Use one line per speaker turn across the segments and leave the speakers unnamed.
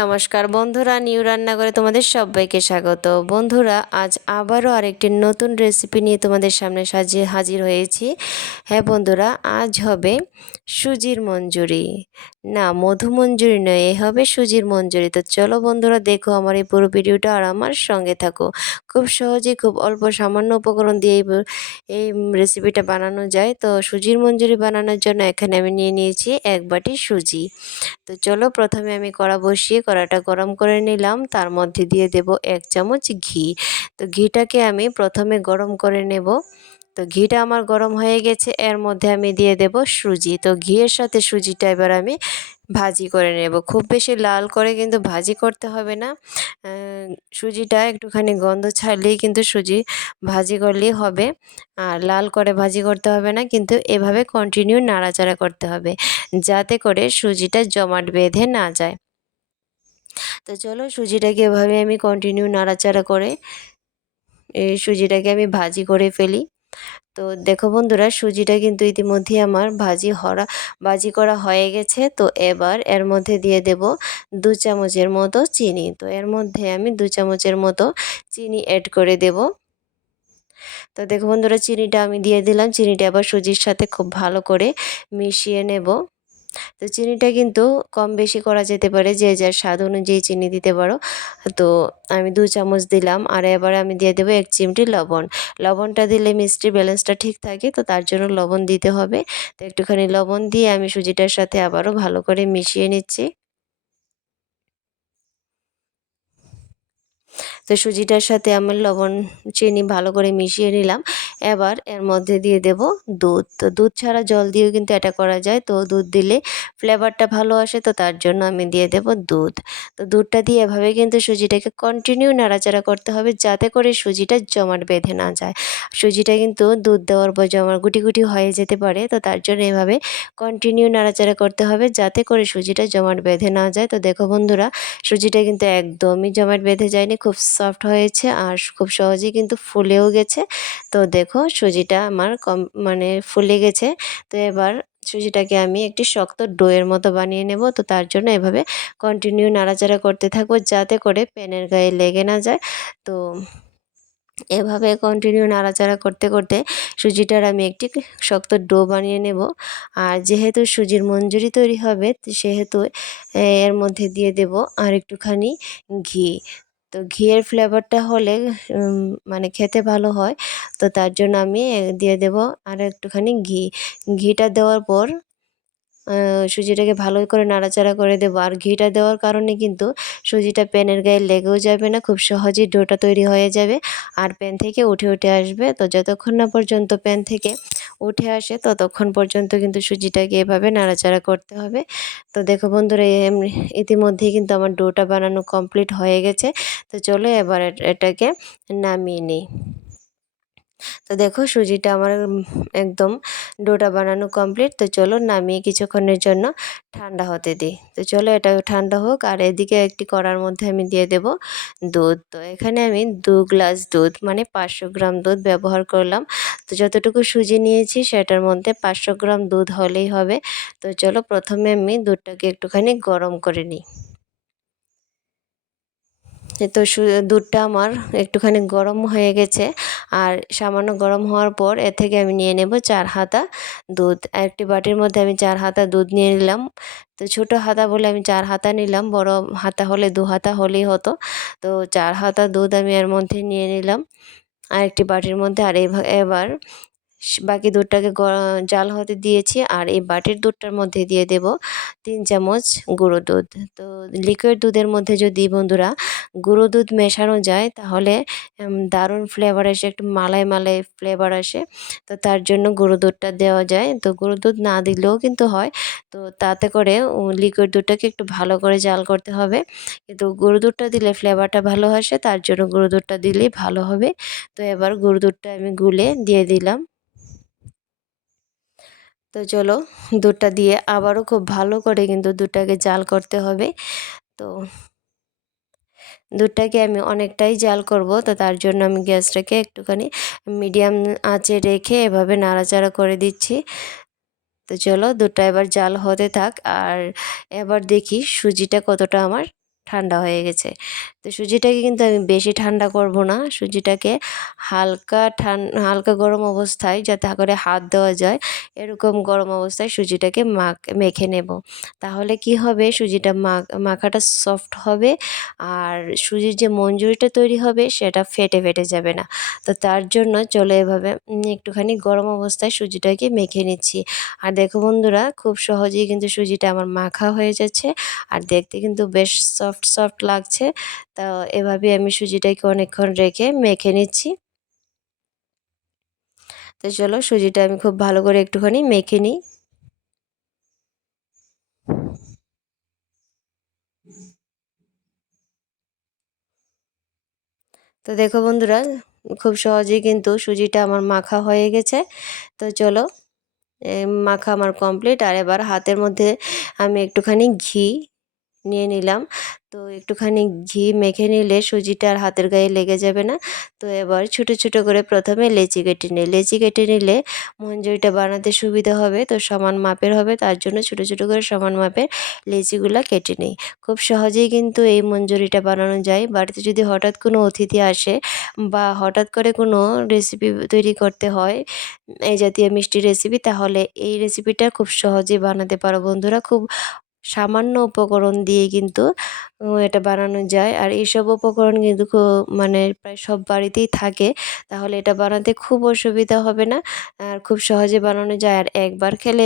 নমস্কার বন্ধুরা, নিউ রান্নাঘরে তোমাদের সবাইকে স্বাগত। বন্ধুরা, আজ আবারও আরেকটি নতুন রেসিপি নিয়ে তোমাদের সামনে সাজিয়ে হাজির হয়েছি। হ্যাঁ বন্ধুরা, আজ হবে সুজির মঞ্জুরি। না, মধু মঞ্জুরি নয়, এ হবে সুজির মঞ্জুরি। তো চলো বন্ধুরা, দেখো আমার এই পুরো ভিডিওটা আর আমার সঙ্গে থাকো। খুব সহজে খুব অল্প সামান্য উপকরণ দিয়ে এই রেসিপিটা বানানো যায়। তো সুজির মঞ্জুরি বানানোর জন্য এখানে আমি নিয়ে নিয়েছি এক বাটি সুজি। তো চলো প্রথমে আমি কড়া বসিয়ে কড়াটা গরম করে নিলাম। তার মধ্যে দিয়ে দেব এক চামচ ঘি। তো ঘিটাকে আমি প্রথমে গরম করে নেব। তো ঘিটা আমার গরম হয়ে গেছে। এর মধ্যে আমি দিয়ে দেব সুজি। তো ঘিয়ের সাথে সুজিটা এবার আমি ভাজি করে নেব। খুব বেশি লাল করে কিন্তু ভাজি করতে হবে না। সুজিটা একটুখানি গন্ধ ছাড়লেই কিন্তু সুজি ভাজি করলেই হবে। আর লাল করে ভাজি করতে হবে না, কিন্তু এভাবে কন্টিনিউ নাড়াচাড়া করতে হবে। যাতে করে সুজিটা জমাট বেঁধে না যায়। তো চলো সুজিটাকে এভাবে আমি কন্টিনিউ নাড়াচাড়া করে, এই সুজিটাকে আমি ভাজি করে ফেলি। তো দেখো বন্ধুরা, সুজিটা কিন্তু ইতিমধ্যেই আমার ভাজি হরা, ভাজি করা হয়ে গেছে। তো এবার এর মধ্যে দিয়ে দেব দু চামচের মতো চিনি। তো এর মধ্যে আমি দু চামচের মতো চিনি অ্যাড করে দেব। তো দেখো বন্ধুরা, চিনিটা আমি দিয়ে দিলাম। চিনিটা আবার সুজির সাথে খুব ভালো করে মিশিয়ে নেব। তো চিনিটা কিন্তু কম বেশি করা যেতে পারে যে যার স্বাদ অনুযায়ী চিনি দিতে পারো। তো আমি দু চামচ দিলাম আর এবারে আমি দিয়ে দেবো এক চিমটি লবণ। লবণটা দিলে মিষ্টির ব্যালেন্সটা ঠিক থাকে তো তার জন্য লবণ দিতে হবে। তো একটুখানি লবণ দিয়ে আমি সুজিটার সাথে আবারও ভালো করে মিশিয়ে নিচ্ছি। তো সুজিটার সাথে আমার লবণ চিনি ভালো করে মিশিয়ে নিলাম। এবার এর মধ্যে দিয়ে দেব দুধ। তো দুধ ছাড়া জল দিয়েও কিন্তু এটা করা যায়। তো দুধ দিলে ফ্লেভারটা ভালো আসে, তো তার জন্য আমি দিয়ে দেব দুধ। তো দুধটা দিয়ে এভাবে কিন্তু সুজিটাকে কন্টিনিউ নাড়াচাড়া করতে হবে যাতে করে সুজিটা জমাট বেঁধে না যায়। সুজিটা কিন্তু দুধ দেওয়ার পর জমার গুটি গুটি হয়ে যেতে পারে, তো তার জন্য এভাবে কন্টিনিউ নাড়াচাড়া করতে হবে যাতে করে সুজিটা জমাট বেঁধে না যায়। তো দেখো বন্ধুরা, সুজিটা কিন্তু একদমই জমাট বেঁধে যায়নি, খুব সফট হয়েছে আর খুব সহজেই কিন্তু ফুলেও গেছে। তো দেখো সুজিটা আমার কম মানে ফুলে গেছে। তো এবার সুজিটাকে আমি একটি শক্ত ডোয়ের মতো বানিয়ে নেব। তো তার জন্য এভাবে কন্টিনিউ নাড়াচাড়া করতে থাকব যাতে করে প্যানের গায়ে লেগে না যায়। তো এভাবে কন্টিনিউ নাড়াচাড়া করতে করতে সুজিটার আমি একটি শক্ত ডো বানিয়ে নেব। আর যেহেতু সুজির মঞ্জুরি তৈরি হবে, সেহেতু এর মধ্যে দিয়ে দেব আর একটুখানি ঘি। তো ঘিয়ের ফ্লেভারটা হলে মানে খেতে ভালো হয়। তো তার জন্য আমি দিয়ে দেবো আর একটুখানি ঘি। ঘিটা দেওয়ার পর সুজিটাকে ভালো করে নাড়াচাড়া করে দেবো। আর ঘিটা দেওয়ার কারণে কিন্তু সুজিটা প্যানের গায়ে লেগেও যাবে না, খুব সহজেই ডোটা তৈরি হয়ে যাবে। আর প্যান থেকে উঠে উঠে আসবে। তো যতক্ষণ না পর্যন্ত প্যান থেকে উঠে আসে, ততক্ষণ পর্যন্ত কিন্তু সুজিটাকে এভাবে নাড়াচাড়া করতে হবে। তো দেখো বন্ধুরা ইতিমধ্যেই কিন্তু আমার ডোটা বানানো কমপ্লিট হয়ে গেছে। তো চলো এবার এটাকে নামিয়ে নিই। তো দেখো সুজিটা আমার একদম ডোটা বানানো কমপ্লিট তো চলো নামিয়ে কিছুক্ষণের জন্য ঠান্ডা হতে দিই। তো চলো এটা ঠান্ডা হোক, আর এদিকে একটি কড়ার মধ্যে আমি দিয়ে দেব দুধ। তো এখানে আমি দু গ্লাস দুধ মানে পাঁচশো গ্রাম দুধ ব্যবহার করলাম। তো যতটুকু সুজি নিয়েছি সেটার মধ্যে পাঁচশো গ্রাম দুধ হলেই হবে। তো চলো প্রথমে আমি দুধটাকে একটুখানি গরম করে নিই। তো দুধটা আমার একটুখানি গরম হয়ে গেছে। আর সামান্য গরম হওয়ার পর এ থেকে আমি নিয়ে নেব চার হাতা দুধ। একটি বাটির মধ্যে আমি চার হাতা দুধ নিয়ে নিলাম। তো ছোটো হাতা বলে আমি চার হাতা নিলাম, বড় হাতা হলে দু হাতা হলেই হতো। তো চার হাতা দুধ আমি এর মধ্যে নিয়ে নিলাম। আর একটি বাটির মধ্যে আর এবার বাকি দুধটাকে জাল হতে দিয়েছি আর এই বাটির দুধটার মধ্যে দিয়ে দেব তিন চামচ গুঁড়ো দুধ। তো লিকুইড দুধের মধ্যে যদি বন্ধুরা গুঁড়ো দুধ মেশানো যায় তাহলে দারুণ ফ্লেভার আসে, একটু মালাই মালাই ফ্লেভার আসে। তো তার জন্য গুঁড়ো দুধটা দেওয়া যায়। তো গুঁড়ো দুধ না দিলেও কিন্তু হয়। তো তাতে করে লিকুইড দুধটাকে একটু ভালো করে জাল করতে হবে। কিন্তু গুঁড়ো দুধটা দিলে ফ্লেভারটা ভালো আসে, তার জন্য গুঁড়ো দুধটা দিলেই ভালো হবে। তো এবার গুঁড়ো দুধটা আমি গুলে দিয়ে দিলাম। তো চলো দুধটা দিয়ে আবারও খুব ভালো করে কিন্তু দুধটাকে জাল করতে হবে। তো দুধটাকে আমি অনেকটাই জাল করব তো তার জন্য আমি গ্যাসটাকে একটুখানি মিডিয়াম আঁচে রেখে এভাবে নাড়াচাড়া করে দিচ্ছি। তো চলো দুধটা এবার জাল হতে থাক আর এবার দেখি সুজিটা কতটা আমার ঠান্ডা হয়ে গেছে। তো সুজিটাকে কিন্তু আমি বেশি ঠান্ডা করব না। সুজিটাকে হালকা ঠান, হালকা গরম অবস্থায় যাতে করে হাত দেওয়া যায়, এরকম গরম অবস্থায় সুজিটাকে মাখ, মেখে নেব। তাহলে কি হবে? সুজিটা মাখাটা সফট হবে আর সুজির যে মঞ্জুরিটা তৈরি হবে সেটা ফেটে ফেটে যাবে না। তো তার জন্য চলে এভাবে একটুখানি গরম অবস্থায় সুজিটাকে মেখে নিচ্ছি। আর দেখো বন্ধুরা, খুব সহজেই কিন্তু সুজিটা আমার মাখা হয়ে যাচ্ছে। আর দেখতে কিন্তু বেশ সফট সফট সফট লাগছে। তা এভাবে আমি সুজিটাকে অনেকক্ষণ রেখে মেখে নিচ্ছি। তো চলো সুজিটা আমি খুব ভালো করে একটুখানি মেখে নিই। তো দেখো বন্ধুরা, খুব সহজেই কিন্তু সুজিটা আমার মাখা হয়ে গেছে। তো চলো মাখা আমার কমপ্লিট আর এবার হাতের মধ্যে আমি একটুখানি ঘি নিয়ে নিলাম। তো একটুখানি ঘি মেখে নিলে সুজিটা আর হাতের গায়ে লেগে যাবে না। তো এবার ছোট ছোট করে প্রথমে লেচি কেটে নিই। লেচি কেটে নিলে মঞ্জুরিটা বানাতে সুবিধা হবে, তো সমান মাপের হবে। তার জন্য ছোট ছোট করে সমান মাপের লেচিগুলো কেটে নিই। খুব সহজেই কিন্তু এই মঞ্জুরিটা বানানো যায়। বাড়িতে যদি হঠাৎ কোনো অতিথি আসে বা হঠাৎ করে কোনো রেসিপি তৈরি করতে হয়, এই জাতীয় মিষ্টি রেসিপি তাহলে এই রেসিপিটা খুব সহজেই বানাতে পারো বন্ধুরা। খুব সামান্য উপকরণ দিয়ে কিন্তু এটা বানানো যায়। আর এইসব উপকরণ কিন্তু খুব মানে প্রায় সব বাড়িতেই থাকে। তাহলে এটা বানাতে খুব অসুবিধা হবে না। আর খুব সহজে বানানো যায়। আর একবার খেলে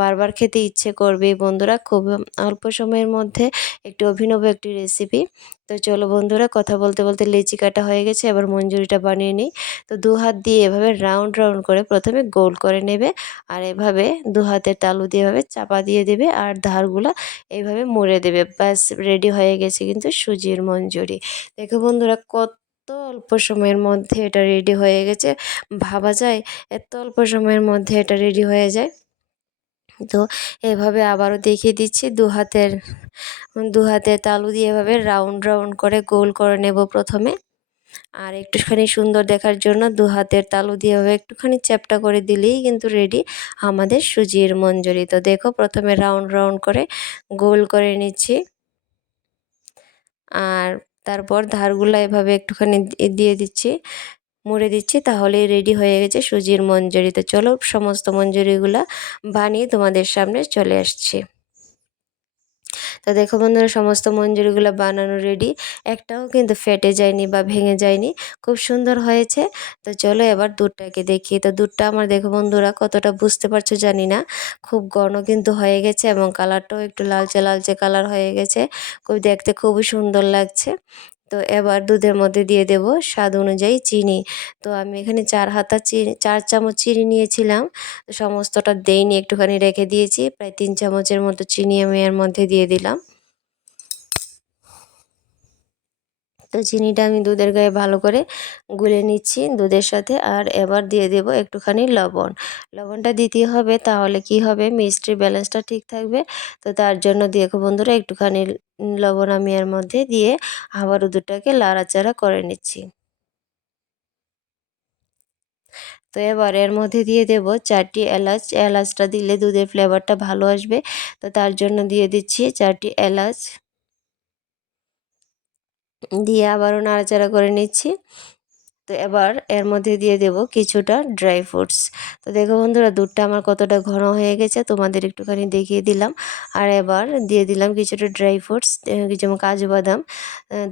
বারবার খেতে ইচ্ছে করবে। বন্ধুরা, খুব অল্প সময়ের মধ্যে একটি অভিনব একটি রেসিপি তো চলো বন্ধুরা, কথা বলতে বলতে লেচি কাটা হয়ে গেছে। এবার মঞ্জুরিটা বানিয়ে নিই। তো দু হাত দিয়ে এভাবে রাউন্ড রাউন্ড করে প্রথমে গোল করে নেবে। আর এভাবে দু হাতের তালু দিয়ে এভাবে চাপা দিয়ে দেবে। আর ধারগুলো এইভাবে মুড়ে দেবে। ব্যাস রেডি হয়ে গেছে কিন্তু সুজির মঞ্জুরি। দেখো বন্ধুরা, কত এত অল্প সময়ের মধ্যে এটা রেডি হয়ে গেছে। ভাবা যায়, এত অল্প সময়ের মধ্যে এটা রেডি হয়ে যায়। তো এভাবে আবারও দেখিয়ে দিচ্ছি, দু হাতের দু হাতের তালু দিয়ে এভাবে রাউন্ড রাউন্ড করে গোল করে নেব প্রথমে। আর একটুখানি সুন্দর দেখার জন্য দু হাতের তালু দিয়ে এভাবে একটুখানি চ্যাপটা করে দিলেই কিন্তু রেডি আমাদের সুজির মঞ্জুরি। তো দেখো, প্রথমে রাউন্ড রাউন্ড করে গোল করে নিচ্ছি। আর তারপর ধারগুলো এভাবে একটুখানি দিয়ে দিচ্ছি, মুড়ে দিচ্ছি, তাহলে রেডি হয়ে গেছে সুজির মঞ্জুরি। তো চলো, সমস্ত মঞ্জুরিগুলো বানিয়ে তোমাদের সামনে চলে আসছি। তো দেখো বন্ধুরা, সমস্ত মঞ্জুরিগুলো বানানো রেডি একটাও কিন্তু ফেটে যায়নি বা ভেঙে যায়নি। খুব সুন্দর হয়েছে। তো চলো এবার দুধটাকে দেখি। তো দুধটা আমার দেখো বন্ধুরা, কতটা বুঝতে পারছ জানি না। খুব ঘন কিন্তু হয়ে গেছে এবং কালারটাও একটু লালচে লালচে কালার হয়ে গেছে। খুব দেখতে খুবই সুন্দর লাগছে। তো এবার দুধের মধ্যে দিয়ে দেব স্বাদ অনুযায়ী চিনি। তো আমি এখানে চার হাতা চিনি চার চামচ চিনি নিয়েছিলাম। সমস্তটা দেইনি, একটুখানি রেখে দিয়েছি। প্রায় তিন চামচের মতো চিনি আমি এর মধ্যে দিয়ে দিলাম। তো চিনিটা আমি দুধের গায়ে ভালো করে গুলে নিচ্ছি দুধের সাথে আর এবার দিয়ে দেব একটুখানি লবণ। লবণটা দিতে হবে তাহলে কি হবে? মিষ্টির ব্যালেন্সটা ঠিক থাকবে। তো তার জন্য দেখো বন্ধুরা একটুখানি লবণ আমি এর মধ্যে দিয়ে আবারও দুধটাকে লাড়াচাড়া করে নিচ্ছি। তো এবার এর মধ্যে দিয়ে দেব চারটি এলাচ। এলাচটা দিলে দুধের ফ্লেভারটা ভালো আসবে। তো তার জন্য দিয়ে দিচ্ছি চারটি এলাচ। দিয়ে আবারও নাড়াচাড়া করে নিচ্ছি। তো এবার এর মধ্যে দিয়ে দেব কিছুটা ড্রাই ফ্রুটস। তো দেখো বন্ধুরা, দুধটা আমার কতটা ঘন হয়ে গেছে, তোমাদের একটুখানি দেখিয়ে দিলাম। আর এবার দিয়ে দিলাম কিছুটা ড্রাই ফ্রুটস যেমন কাজু বাদাম।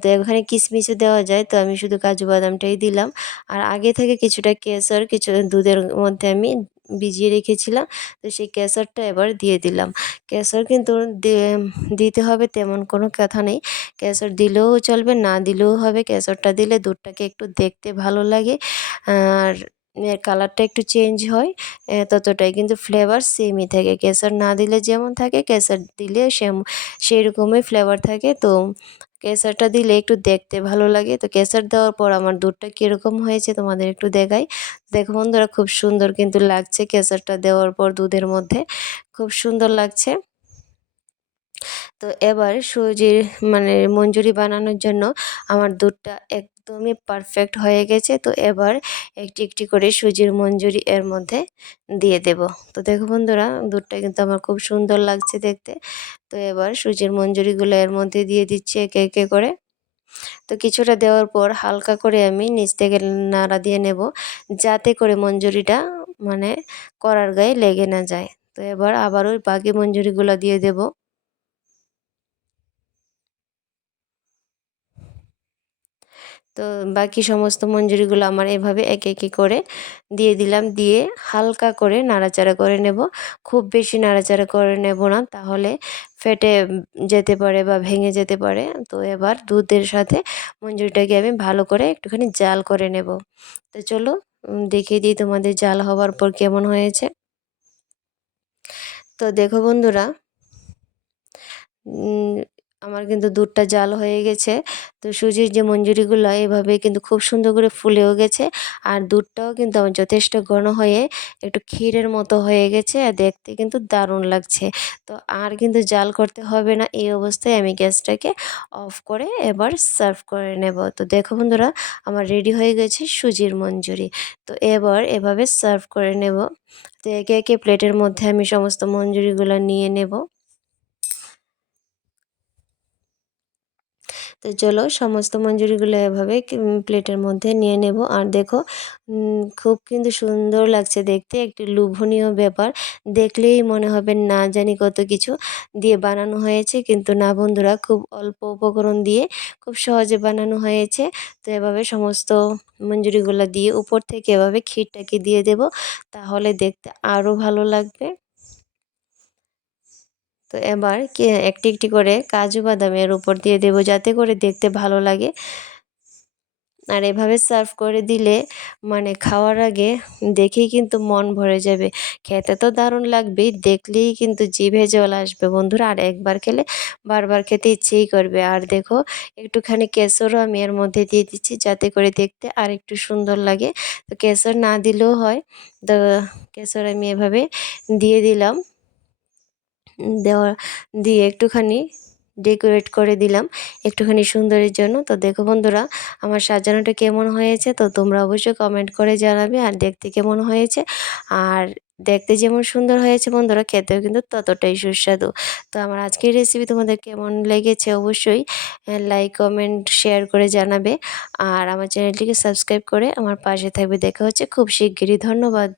তো এখানে কিশমিশও দেওয়া যায়, তো আমি শুধু কাজু বাদামটাই দিলাম। আর আগে থেকে কিছুটা কেসর কিছু দুধের মধ্যে আমি ভিজিয়ে রেখেছিলাম। তো সেই কেশরটা এবার দিয়ে দিলাম। কেশর কিন্তু দিতে হবে তেমন কোনো কথা নেই। কেশর দিলেও চলবে, না দিলেও হবে। কেশরটা দিলে দুধটাকে একটু দেখতে ভালো লাগে। আর এর কালারটা একটু চেঞ্জ হয় ততটাই। কিন্তু ফ্লেভার সেমই থাকে। কেশর না দিলে যেমন থাকে কেশর দিলে সেম সেই রকমই ফ্লেভার থাকে। তো কেশরটা দিলে একটু দেখতে ভালো লাগে। তো কেসার দেওয়ার পর আমার দুধটা কীরকম হয়েছে তোমাদের একটু দেখাই। দেখো বন্ধুরা খুব সুন্দর কিন্তু লাগছে কেসারটা দেওয়ার পর দুধের মধ্যে। খুব সুন্দর লাগছে। তো এবার সুজির মানে মঞ্জুরি বানানোর জন্য আমার দুধটা একদমই পারফেক্ট হয়ে গেছে। তো এবার একটি একটি করে সুজির মঞ্জুরি এর মধ্যে দিয়ে দেব। তো দেখো বন্ধুরা, দুধটা কিন্তু আমার খুব সুন্দর লাগছে দেখতে। তো এবার সুজির মঞ্জুরিগুলো এর মধ্যে দিয়ে দিচ্ছি একে একে করে। তো কিছুটা দেওয়ার পর হালকা করে আমি নিচ থেকে নাড়া দিয়ে নেব, যাতে করে মঞ্জুরিটা মানে করার গায়ে লেগে না যায়। তো এবার আবার ওই বাকি মঞ্জুরিগুলো দিয়ে দেব। তো বাকি সমস্ত মঞ্জুরিগুলো আমার এভাবে একে একে করে দিয়ে দিলাম। দিয়ে হালকা করে নাড়াচাড়া করে নেব। খুব বেশি নাড়াচাড়া করে নেব না, তাহলে ফেটে যেতে পারে বা ভেঙে যেতে পারে। তো এবার দুধের সাথে মঞ্জুরিটাকে আমি ভালো করে একটুখানি জাল করে নেব। তো চলো দেখিয়ে দিই তোমাদের জাল হওয়ার পর কেমন হয়েছে। তো দেখো বন্ধুরা আমার কিন্তু দুধটা জাল হয়ে গেছে। তো সুজির যে মঞ্জুরিগুলো এভাবে কিন্তু খুব সুন্দর করে ফুলেও গেছে। আর দুধটাও কিন্তু আমার যথেষ্ট ঘন হয়ে একটু ক্ষীরের মতো হয়ে গেছে আর দেখতে কিন্তু দারুণ লাগছে। তো আর কিন্তু জাল করতে হবে না, এই অবস্থায় আমি গ্যাসটাকে অফ করে এবার সার্ভ করে নেব। তো দেখো বন্ধুরা, আমার রেডি হয়ে গেছে সুজির মঞ্জুরি। তো এবার এভাবে সার্ভ করে নেব। তো একে একে প্লেটের মধ্যে আমি সমস্ত মঞ্জুরিগুলো নিয়ে নেব। তো চলো সমস্ত মঞ্জুরিগুলো এভাবে প্লেটের মধ্যে নিয়ে নেব। আর দেখো খুব কিন্তু সুন্দর লাগছে দেখতে, একটি লোভনীয় ব্যাপার। দেখলেই মনে হবে না জানি কত কিছু দিয়ে বানানো হয়েছে, কিন্তু না বন্ধুরা, খুব অল্প উপকরণ দিয়ে খুব সহজে বানানো হয়েছে। তো এভাবে সমস্ত মঞ্জুরিগুলো দিয়ে উপর থেকে এভাবে ক্ষীরটাকে দিয়ে দেব, তাহলে দেখতে আরও ভালো লাগবে। তো এবার একটি একটি করে কাজু বাদামের উপর দিয়ে দেবো যাতে করে দেখতে ভালো লাগে। আর এভাবে সার্ভ করে দিলে মানে খাওয়ার আগে দেখেই কিন্তু মন ভরে যাবে। খেতে তো দারুণ লাগবেই, দেখলেই কিন্তু জিভে জল আসবে। বন্ধুরা, আর একবার খেলে বারবার খেতে ইচ্ছেই করবে। আর দেখো, একটুখানি কেশরও আমি এর মধ্যে দিয়ে দিচ্ছি যাতে করে দেখতে আর একটু সুন্দর লাগে। তো কেশর না দিলেও হয়। তো কেশর আমি এভাবে দিয়ে দিলাম। দেওয়া দিয়ে একটুখানি ডেকোরেট করে দিলাম। একটুখানি সুন্দরের জন্য। তো দেখো বন্ধুরা, আমার সাজানোটা কেমন হয়েছে? তো তোমরা অবশ্যই কমেন্ট করে জানাবে আর দেখতে কেমন হয়েছে? আর দেখতে যেমন সুন্দর হয়েছে বন্ধুরা, খেতেও কিন্তু ততটাই সুস্বাদু। তো আমার আজকের রেসিপি তোমাদের কেমন লেগেছে অবশ্যই লাইক কমেন্ট শেয়ার করে জানাবে। আর আমার চ্যানেলটিকে সাবস্ক্রাইব করে আমার পাশে থাকবে। দেখা হচ্ছে খুব শিগগিরই। ধন্যবাদ।